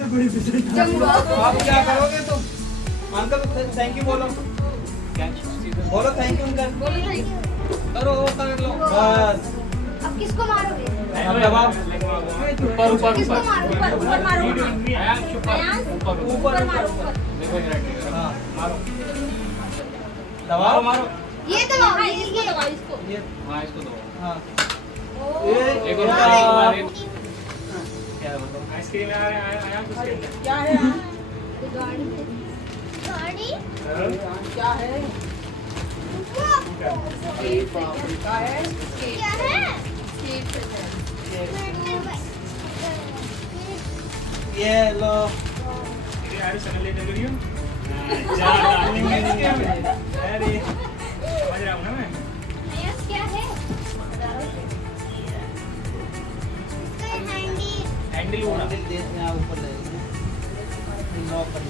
आप क्या करोगे तुम? अंकल थैंक यू बोलो, बोलो थैंक यू अंकल, करो कर लो बस। अब किसको मारोगे? अब दबाओ ऊपर किसको मारो? ऊपर मारो। ऊपर मारो। हाँ मारो, दबाओ मारो, ये दबाओ, इसको दबाओ, इसको। ये हाँ इसको दो। हाँ एक और क्या बताओ आइसक्रीम आया उसके अंदर। क्या है यहाँ? गाड़ी क्या है? क्या है? क्या है? ये लो यार शक्ल ले लग रही हो। अरे समझ रहा हूँ ना मैं। क्या है? हैंडल होना। यहाँ ऊपर ले लॉक कर